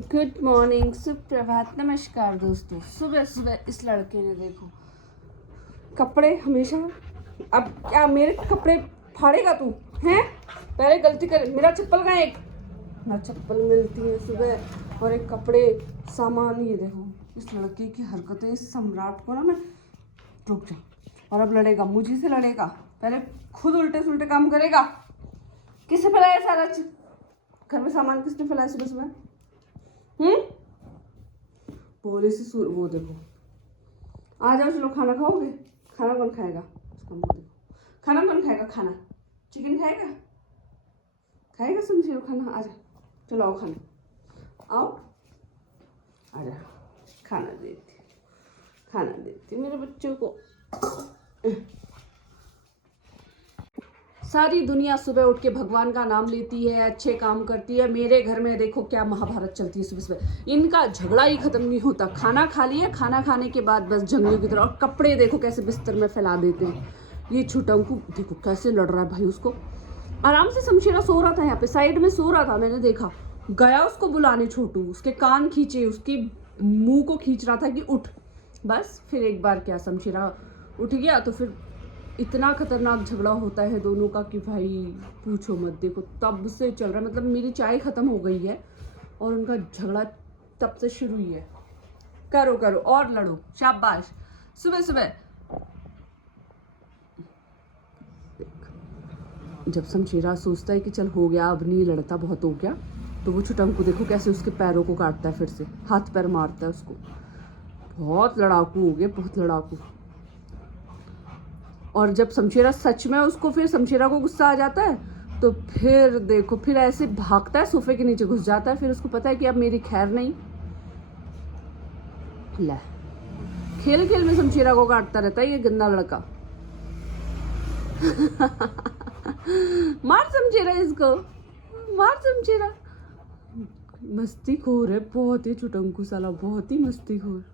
Good morning, सुप्रभात, नमस्कार दोस्तों। सुबह सुबह इस लड़के ने देखो कपड़े हमेशा, अब क्या मेरे कपड़े फाड़ेगा तू हैं? पहले गलती कर, मेरा चप्पल का एक ना चप्पल मिलती है सुबह और एक कपड़े सामान। ये देखो इस लड़के की हरकतें, इस सम्राट को ना मैं रुक जा। और अब लड़ेगा, मुझे से लड़ेगा, पहले खुद उल्टे सुलटे काम करेगा। किसने फैलाया सारा घर में सामान? किसने फैलाया सुबह सुबह? बोले से वो देखो, आ जाओ चलो खाना खाओगे। खाना कौन खाएगा? उसका मुंह देखो, खाना कौन खाएगा? खाना चिकन खाएगा? खाएगा समझिए खाना। आ जा चलो, आओ खाना, आओ आ जा, खाना देती मेरे बच्चों को। सारी दुनिया सुबह उठ के भगवान का नाम लेती है, अच्छे काम करती है। मेरे घर में देखो क्या महाभारत चलती है सुबह सुबह। इनका झगड़ा ही खत्म नहीं होता। खाना खा लिया, खाना खाने के बाद बस जंगलियों की तरह। और कपड़े देखो कैसे बिस्तर में फैला देते हैं। ये छुटंकू देखो कैसे लड़ रहा है भाई। उसको आराम से शमशेरा सो रहा था, यहाँ पे साइड में सो रहा था, मैंने देखा। गया उसको बुलाने छोटू, उसके कान खींचे, उसके मुंह को खींच रहा था कि उठ। बस फिर एक बार क्या शमशेरा उठ गया तो फिर इतना खतरनाक झगड़ा होता है दोनों का कि भाई पूछो मत। देखो तब से चल रहा है, मतलब मेरी चाय खत्म हो गई है और उनका झगड़ा तब से शुरू ही है। करो करो और लड़ो, शाबाश। सुबह सुबह जब शमशेरा सोचता है कि चल हो गया, अब नहीं लड़ता, बहुत हो गया, तो वो छुटंकू देखो कैसे उसके पैरों को काटता है, फिर से हाथ पैर मारता है उसको। बहुत लड़ाकू हो गया, बहुत लड़ाकू। और जब शमशेरा सच में उसको, फिर शमशेरा को गुस्सा आ जाता है तो फिर देखो फिर ऐसे भागता है, सोफे के नीचे घुस जाता है। फिर उसको पता है कि अब मेरी खैर नहीं। ले खेल खेल में शमशेरा को काटता रहता है ये गंदा लड़का। मार शमशेरा इसको, मार शमशेरा। मस्तीखोर है बहुत ही छुटंकू साला, बहुत ही मस्तीखोर।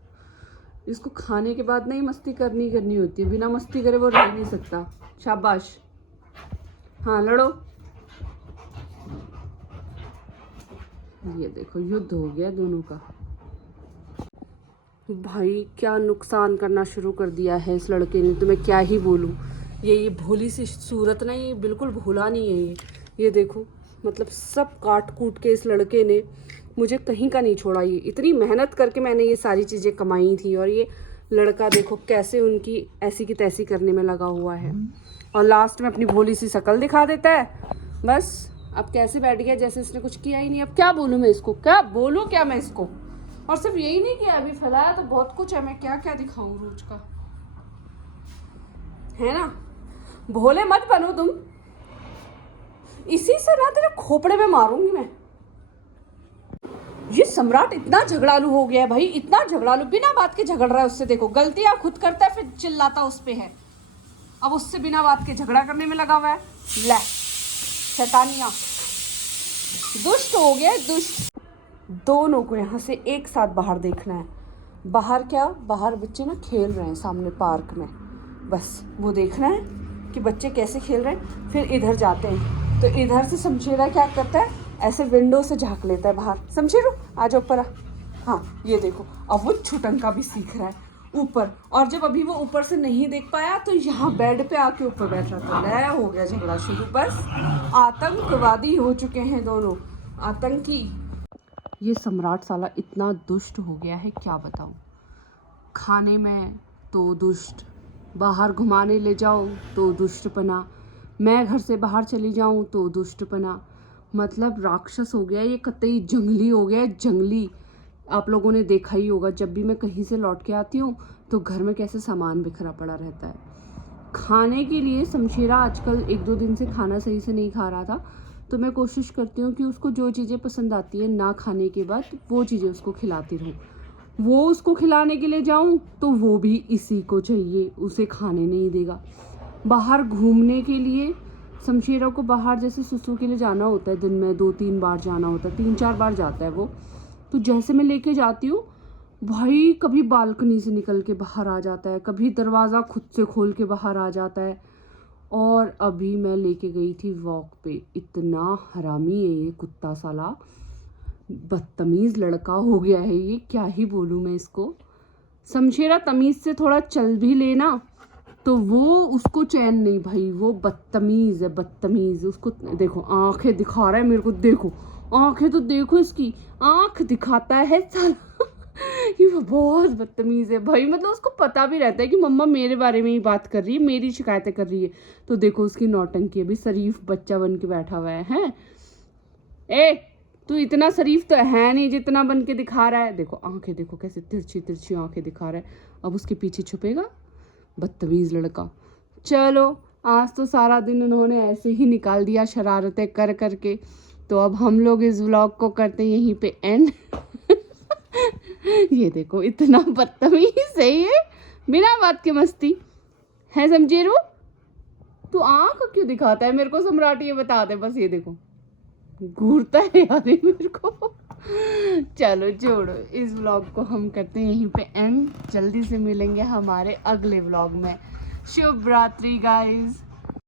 इसको खाने के बाद नहीं मस्ती करनी होती है, बिना मस्ती करे वो रह नहीं सकता। शाबाश, हाँ लड़ो। ये देखो युद्ध हो गया दोनों का। भाई क्या नुकसान करना शुरू कर दिया है इस लड़के ने, तो मैं क्या ही बोलूँ। ये भोली सी सूरत ना, ये बिल्कुल भोला नहीं है ये देखो, मतलब सब काट कूट के इस लड़के ने मुझे कहीं का नहीं छोड़ा। ये इतनी मेहनत करके मैंने ये सारी चीज़ें कमाई थी और ये लड़का देखो कैसे उनकी ऐसी की तैसी करने में लगा हुआ है। और लास्ट में अपनी भोली सी शक्ल दिखा देता है। बस अब कैसे बैठ गया जैसे इसने कुछ किया ही नहीं। अब क्या बोलूँ मैं इसको, क्या बोलूँ क्या मैं इसको। और सिर्फ यही नहीं किया, अभी फैलाया तो बहुत कुछ है। मैं क्या क्या दिखाऊं रोज का, है ना। भोले मत बनो तुम, इसी से ना तेरे खोपड़े में मारूंगी मैं। ये सम्राट इतना झगड़ालू हो गया है भाई, इतना झगड़ालू, बिना बात के झगड़ रहा है उससे। देखो गलतियां खुद करता है फिर चिल्लाता उस पे है। अब उससे बिना बात के झगड़ा करने में लगा हुआ है। ले शैतानिया, दुष्ट हो गया दुष्ट। दोनों को यहाँ से एक साथ बाहर देखना है। बाहर क्या, बाहर बच्चे ना खेल रहे हैं सामने पार्क में, बस वो देखना है कि बच्चे कैसे खेल रहे हैं। फिर इधर जाते हैं तो इधर से शमशेरा क्या करता है, ऐसे विंडो से झांक लेता है बाहर। शमशेरो आ जाओ ऊपर आ। हाँ ये देखो अब वो छुटंका भी सीख रहा है ऊपर। और जब अभी वो ऊपर से नहीं देख पाया तो यहाँ बेड पे आके ऊपर बैठ रहा था। नया हो गया झगड़ा शुरू, बस आतंकवादी हो चुके हैं दोनों, आतंकी। ये सम्राट साला इतना दुष्ट हो गया है क्या बताऊँ। खाने में तो दुष्ट, बाहर घुमाने ले जाओ तो दुष्टपना, मैं घर से बाहर चली जाऊँ तो दुष्टपना। मतलब राक्षस हो गया ये, कतई जंगली हो गया जंगली। आप लोगों ने देखा ही होगा जब भी मैं कहीं से लौट के आती हूँ तो घर में कैसे सामान बिखरा पड़ा रहता है। खाने के लिए शमशेरा आजकल 1-2 दिन से खाना सही से नहीं खा रहा था, तो मैं कोशिश करती हूँ कि उसको जो चीज़ें पसंद आती हैं ना खाने के बाद वो चीज़ें उसको खिलाती रहूँ। वो उसको खिलाने के लिए जाऊँ तो वो भी इसी को चाहिए, उसे खाने नहीं देगा। बाहर घूमने के लिए शमशेरा को बाहर जैसे सुसु के लिए जाना होता है, दिन में 2-3 बार जाना होता है, 3-4 बार जाता है वो। तो जैसे मैं लेके जाती हूँ भाई, कभी बालकनी से निकल के बाहर आ जाता है, कभी दरवाज़ा खुद से खोल के बाहर आ जाता है। और अभी मैं लेके गई थी वॉक पे, इतना हरामी है ये कुत्ता साला। बदतमीज लड़का हो गया है ये, क्या ही बोलूँ मैं इसको। शमशेरा तमीज से थोड़ा चल भी लेना तो वो उसको चैन नहीं भाई, वो बदतमीज है, बदतमीज। उसको देखो आंखें दिखा रहा है मेरे को, देखो आंखें तो देखो, इसकी आंख दिखाता है साला। ये वो बहुत बदतमीज है भाई, मतलब उसको पता भी रहता है कि मम्मा मेरे बारे में ही बात कर रही है, मेरी शिकायतें कर रही है। तो देखो उसकी नौटंकी, अभी शरीफ बच्चा बन के बैठा हुआ है, हैं? ए तू इतना शरीफ तो है नहीं जितना बन के दिखा रहा है। देखो आंखें देखो कैसे तिरछी तिरछी आंखें दिखा रहा है। अब उसके पीछे छुपेगा, बदतमीज लड़का। चलो आज तो सारा दिन उन्होंने ऐसे ही निकाल दिया शरारतें कर करके, तो अब हम लोग इस व्लॉग को करते हैं यहीं पे एंड। ये देखो इतना बदतमीज है ये, बिना बात के मस्ती है। समझेरू तू आंख क्यों दिखाता है मेरे को सम्राट, ये बता दे बस। ये देखो घूरता है यार ये मेरे को। चलो छोड़ो, इस व्लॉग को हम करते हैं यहीं पे एंड। जल्दी से मिलेंगे हमारे अगले व्लॉग में। शुभ रात्रि गाइस।